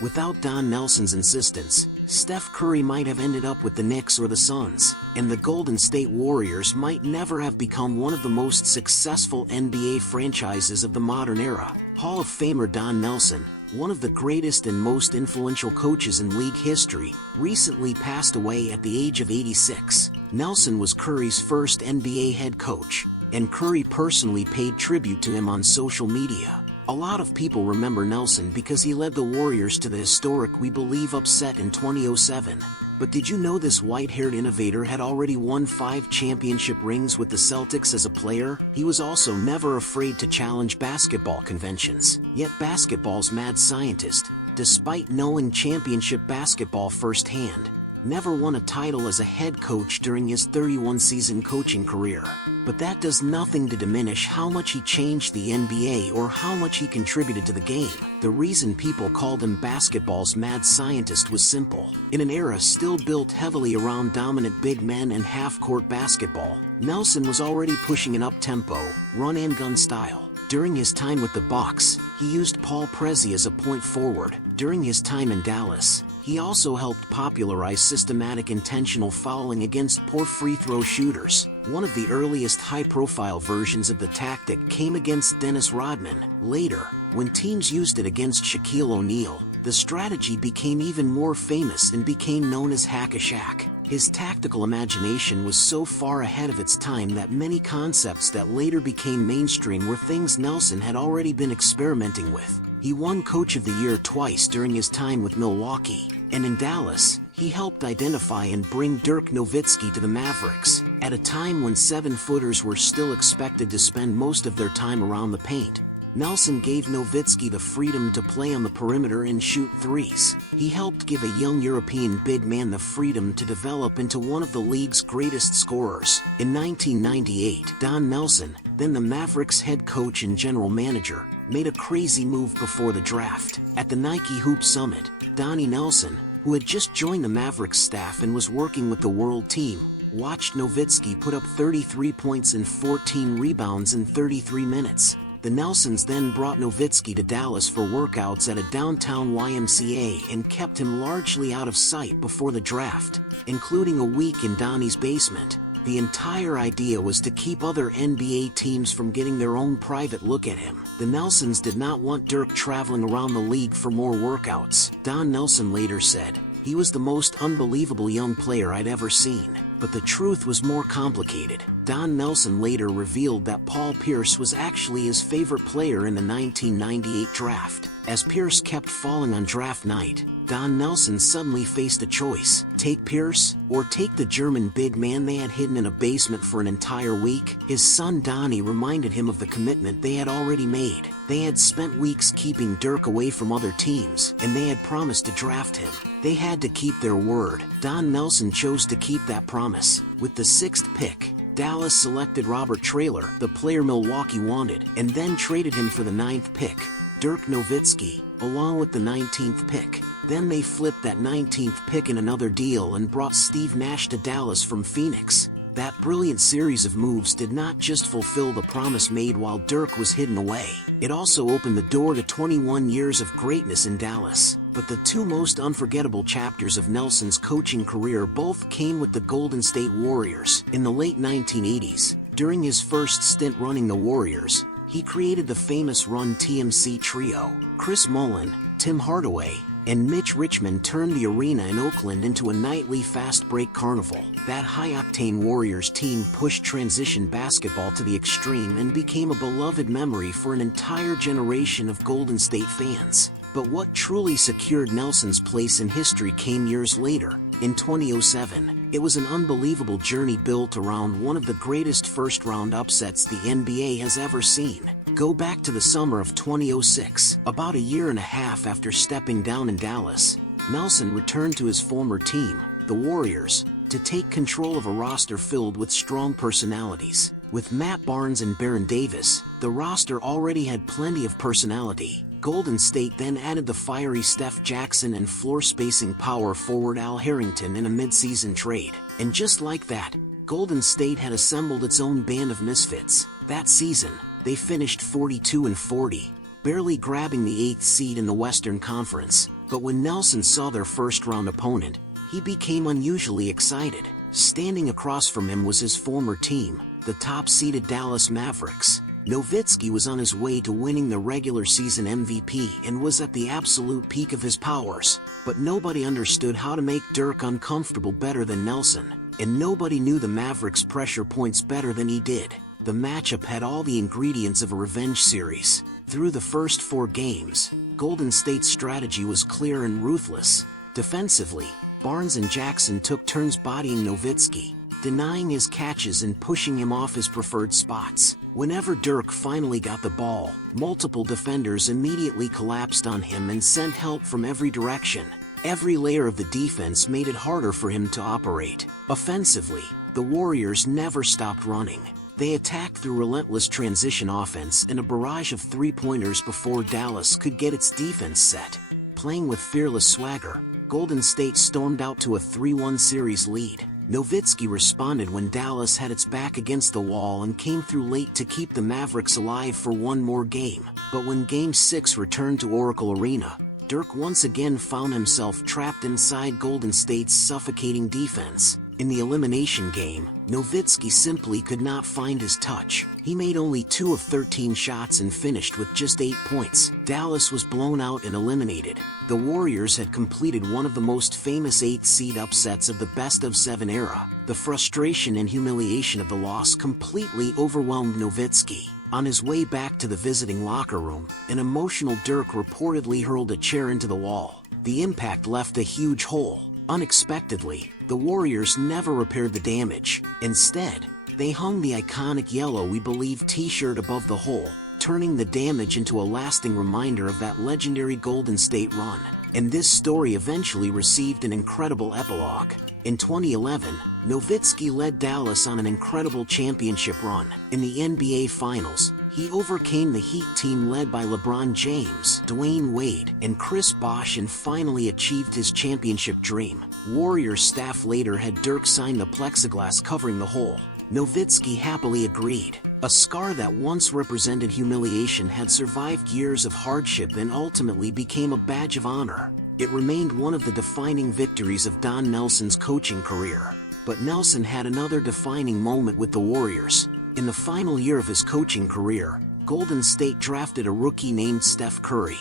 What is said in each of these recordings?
Without Don Nelson's insistence, Steph Curry might have ended up with the Knicks or the Suns, and the Golden State Warriors might never have become one of the most successful NBA franchises of the modern era. Hall of Famer Don Nelson, one of the greatest and most influential coaches in league history, recently passed away at the age of 86. Nelson was Curry's first NBA head coach, and Curry personally paid tribute to him on social media. A lot of people remember Nelson because he led the Warriors to the historic We Believe upset in 2007. But did you know this white-haired innovator had already won 5 championship rings with the Celtics as a player? He was also never afraid to challenge basketball conventions. Yet basketball's mad scientist, despite knowing championship basketball firsthand, never won a title as a head coach during his 31-season coaching career. But that does nothing to diminish how much he changed the NBA or how much he contributed to the game. The reason people called him basketball's mad scientist was simple. In an era still built heavily around dominant big men and half-court basketball, Nelson was already pushing an up-tempo, run-and-gun style. During his time with the Bucks, he used Paul Prezi as a point forward. During his time in Dallas, he also helped popularize systematic intentional fouling against poor free throw shooters. One of the earliest high-profile versions of the tactic came against Dennis Rodman. Later, when teams used it against Shaquille O'Neal, the strategy became even more famous and became known as Hack-a-Shaq. His tactical imagination was so far ahead of its time that many concepts that later became mainstream were things Nelson had already been experimenting with. He won Coach of the Year twice during his time with Milwaukee, and in Dallas, he helped identify and bring Dirk Nowitzki to the Mavericks, at a time when 7-footers were still expected to spend most of their time around the paint. Nelson gave Nowitzki the freedom to play on the perimeter and shoot threes. He helped give a young European big man the freedom to develop into one of the league's greatest scorers. In 1998, Don Nelson, then the Mavericks head coach and general manager, made a crazy move before the draft. At the Nike Hoop Summit, Donnie Nelson, who had just joined the Mavericks staff and was working with the World Team, watched Nowitzki put up 33 points and 14 rebounds in 33 minutes. The Nelsons then brought Nowitzki to Dallas for workouts at a downtown YMCA and kept him largely out of sight before the draft, including a week in Donnie's basement. The entire idea was to keep other NBA teams from getting their own private look at him. The Nelsons did not want Dirk traveling around the league for more workouts. Don Nelson later said, "He was the most unbelievable young player I'd ever seen." But the truth was more complicated. Don Nelson later revealed that Paul Pierce was actually his favorite player in the 1998 draft. As Pierce kept falling on draft night, Don Nelson suddenly faced a choice: take Pierce, or take the German big man they had hidden in a basement for an entire week. His son Donnie reminded him of the commitment they had already made. They had spent weeks keeping Dirk away from other teams, and they had promised to draft him. They had to keep their word. Don Nelson chose to keep that promise. With the 6th pick, Dallas selected Robert Traylor, the player Milwaukee wanted, and then traded him for the 9th pick, Dirk Nowitzki, along with the 19th pick. Then they flipped that 19th pick in another deal and brought Steve Nash to Dallas from Phoenix. That brilliant series of moves did not just fulfill the promise made while Dirk was hidden away. It also opened the door to 21 years of greatness in Dallas. But the two most unforgettable chapters of Nelson's coaching career both came with the Golden State Warriors. In the late 1980s, during his first stint running the Warriors, he created the famous Run TMC trio. Chris Mullin, Tim Hardaway, and Mitch Richmond turned the arena in Oakland into a nightly fast-break carnival. That high-octane Warriors team pushed transition basketball to the extreme and became a beloved memory for an entire generation of Golden State fans. But what truly secured Nelson's place in history came years later, in 2007. It was an unbelievable journey built around one of the greatest first-round upsets the NBA has ever seen. Go back to the summer of 2006. About a year and a half after stepping down in Dallas, Nelson returned to his former team, the Warriors, to take control of a roster filled with strong personalities. With Matt Barnes and Baron Davis, the roster already had plenty of personality. Golden State then added the fiery Steph Jackson and floor-spacing power forward Al Harrington in a mid-season trade. And just like that, Golden State had assembled its own band of misfits. That season, they finished 42-40, barely grabbing the 8th seed in the Western Conference. But when Nelson saw their first-round opponent, he became unusually excited. Standing across from him was his former team, the top-seeded Dallas Mavericks. Nowitzki was on his way to winning the regular season MVP and was at the absolute peak of his powers. But nobody understood how to make Dirk uncomfortable better than Nelson, and nobody knew the Mavericks' pressure points better than he did. The matchup had all the ingredients of a revenge series. Through the first 4 games, Golden State's strategy was clear and ruthless. Defensively, Barnes and Jackson took turns bodying Nowitzki, denying his catches and pushing him off his preferred spots. Whenever Dirk finally got the ball, multiple defenders immediately collapsed on him and sent help from every direction. Every layer of the defense made it harder for him to operate. Offensively, the Warriors never stopped running. They attacked through relentless transition offense and a barrage of three-pointers before Dallas could get its defense set. Playing with fearless swagger, Golden State stormed out to a 3-1 series lead. Nowitzki responded when Dallas had its back against the wall and came through late to keep the Mavericks alive for one more game. But when Game 6 returned to Oracle Arena, Dirk once again found himself trapped inside Golden State's suffocating defense. In the elimination game, Nowitzki simply could not find his touch. He made only 2 of 13 shots and finished with just 8 points. Dallas was blown out and eliminated. The Warriors had completed one of the most famous 8th-seed upsets of the best-of-7 era. The frustration and humiliation of the loss completely overwhelmed Nowitzki. On his way back to the visiting locker room, an emotional Dirk reportedly hurled a chair into the wall. The impact left a huge hole. Unexpectedly, the Warriors never repaired the damage. Instead, they hung the iconic yellow "We Believe" t-shirt above the hole, turning the damage into a lasting reminder of that legendary Golden State run. And this story eventually received an incredible epilogue. In 2011, Nowitzki led Dallas on an incredible championship run. In the NBA Finals, he overcame the Heat team led by LeBron James, Dwayne Wade, and Chris Bosh and finally achieved his championship dream. Warriors staff later had Dirk sign the plexiglass covering the hole. Nowitzki happily agreed. A scar that once represented humiliation had survived years of hardship and ultimately became a badge of honor. It remained one of the defining victories of Don Nelson's coaching career. But Nelson had another defining moment with the Warriors. In the final year of his coaching career, Golden State drafted a rookie named Steph Curry.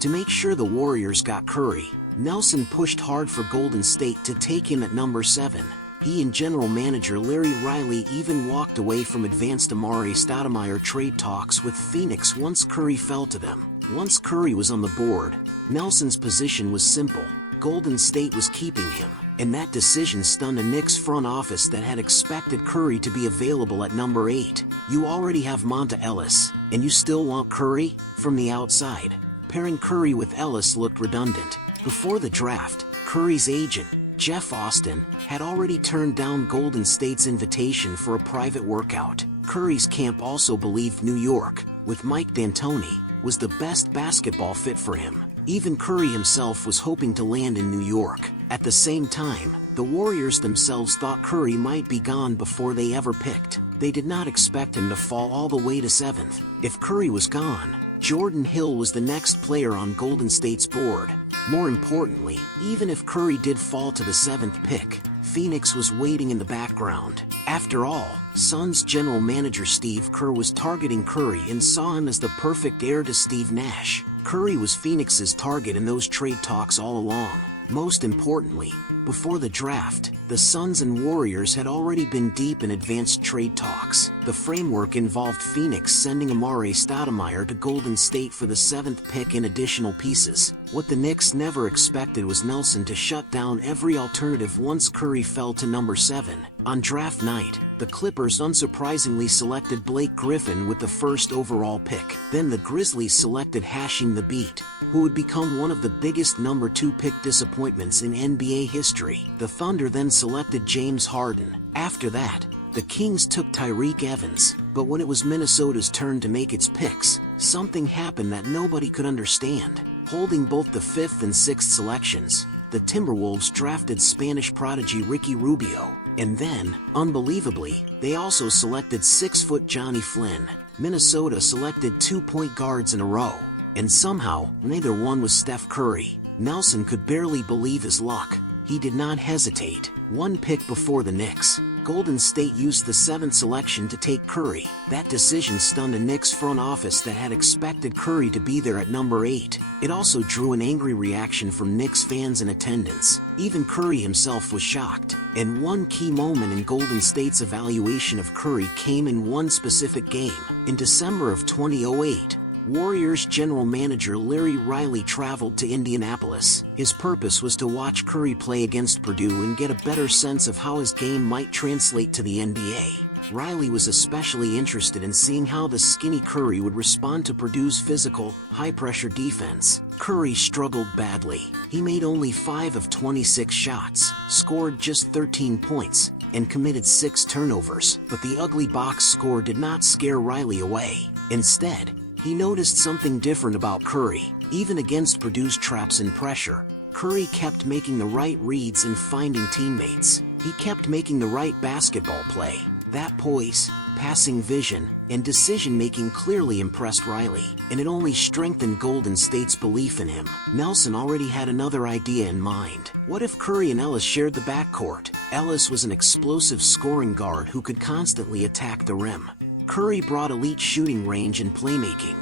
To make sure the Warriors got Curry, Nelson pushed hard for Golden State to take him at number 7. He and general manager Larry Riley even walked away from advanced Amar'e Stoudemire trade talks with Phoenix once Curry fell to them. Once Curry was on the board, Nelson's position was simple: Golden State was keeping him. And that decision stunned a Knicks front office that had expected Curry to be available at number 8. You already have Monta Ellis, and you still want Curry? From the outside, pairing Curry with Ellis looked redundant. Before the draft, Curry's agent, Jeff Austin, had already turned down Golden State's invitation for a private workout. Curry's camp also believed New York, with Mike D'Antoni, was the best basketball fit for him. Even Curry himself was hoping to land in New York. At the same time, the Warriors themselves thought Curry might be gone before they ever picked. They did not expect him to fall all the way to 7th. If Curry was gone, Jordan Hill was the next player on Golden State's board. More importantly, even if Curry did fall to the 7th pick, Phoenix was waiting in the background. After all, Suns general manager Steve Kerr was targeting Curry and saw him as the perfect heir to Steve Nash. Curry was Phoenix's target in those trade talks all along. Most importantly, before the draft, the Suns and Warriors had already been deep in advanced trade talks. The framework involved Phoenix sending Amar'e Stoudemire to Golden State for the 7th pick and additional pieces. What the Knicks never expected was Nelson to shut down every alternative once Curry fell to number 7. On draft night, the Clippers unsurprisingly selected Blake Griffin with the 1st overall pick. Then the Grizzlies selected Hashim Thabit, who would become one of the biggest number 2 pick disappointments in NBA history. The Thunder then selected James Harden. After that, the Kings took Tyreke Evans. But when it was Minnesota's turn to make its picks, something happened that nobody could understand. Holding both the 5th and 6th selections, the Timberwolves drafted Spanish prodigy Ricky Rubio. And then, unbelievably, they also selected 6-foot Johnny Flynn. Minnesota selected 2 point guards in a row. And somehow, neither one was Steph Curry. Nelson could barely believe his luck. He did not hesitate. One pick before the Knicks, Golden State used the 7th selection to take Curry. That decision stunned a Knicks front office that had expected Curry to be there at number 8. It also drew an angry reaction from Knicks fans in attendance. Even Curry himself was shocked. And one key moment in Golden State's evaluation of Curry came in one specific game. In December of 2008, Warriors general manager Larry Riley traveled to Indianapolis. His purpose was to watch Curry play against Purdue and get a better sense of how his game might translate to the NBA. Riley was especially interested in seeing how the skinny Curry would respond to Purdue's physical, high-pressure defense. Curry struggled badly. He made only 5 of 26 shots, scored just 13 points, and committed 6 turnovers. But the ugly box score did not scare Riley away. Instead, he noticed something different about Curry. Even against Purdue's traps and pressure, Curry kept making the right reads and finding teammates. He kept making the right basketball play. That poise, passing vision, and decision-making clearly impressed Riley, and it only strengthened Golden State's belief in him. Nelson already had another idea in mind. What if Curry and Ellis shared the backcourt? Ellis was an explosive scoring guard who could constantly attack the rim. Curry brought elite shooting range and playmaking.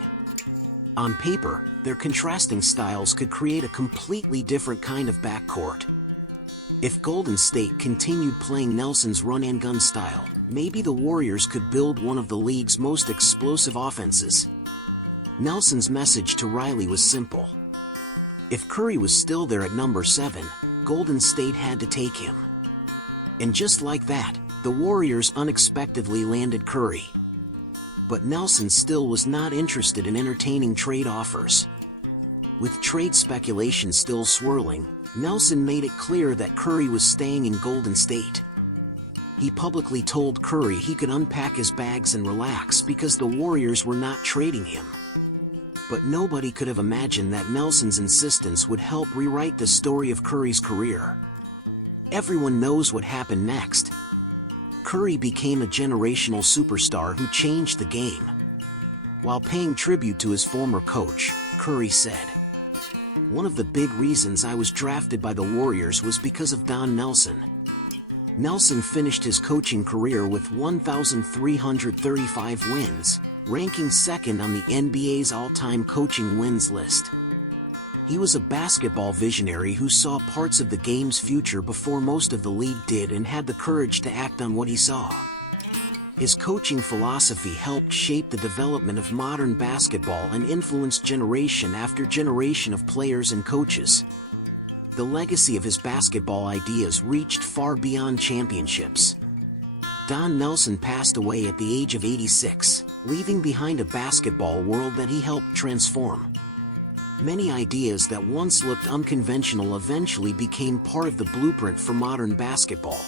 On paper, their contrasting styles could create a completely different kind of backcourt. If Golden State continued playing Nelson's run-and-gun style, maybe the Warriors could build one of the league's most explosive offenses. Nelson's message to Riley was simple. If Curry was still there at number 7, Golden State had to take him. And just like that, the Warriors unexpectedly landed Curry. But Nelson still was not interested in entertaining trade offers. With trade speculation still swirling, Nelson made it clear that Curry was staying in Golden State. He publicly told Curry he could unpack his bags and relax because the Warriors were not trading him. But nobody could have imagined that Nelson's insistence would help rewrite the story of Curry's career. Everyone knows what happened next. Curry became a generational superstar who changed the game. While paying tribute to his former coach, Curry said, "One of the big reasons I was drafted by the Warriors was because of Don Nelson." Nelson finished his coaching career with 1,335 wins, ranking second on the NBA's all-time coaching wins list. He was a basketball visionary who saw parts of the game's future before most of the league did and had the courage to act on what he saw. His coaching philosophy helped shape the development of modern basketball and influenced generation after generation of players and coaches. The legacy of his basketball ideas reached far beyond championships. Don Nelson passed away at the age of 86, leaving behind a basketball world that he helped transform. Many ideas that once looked unconventional eventually became part of the blueprint for modern basketball.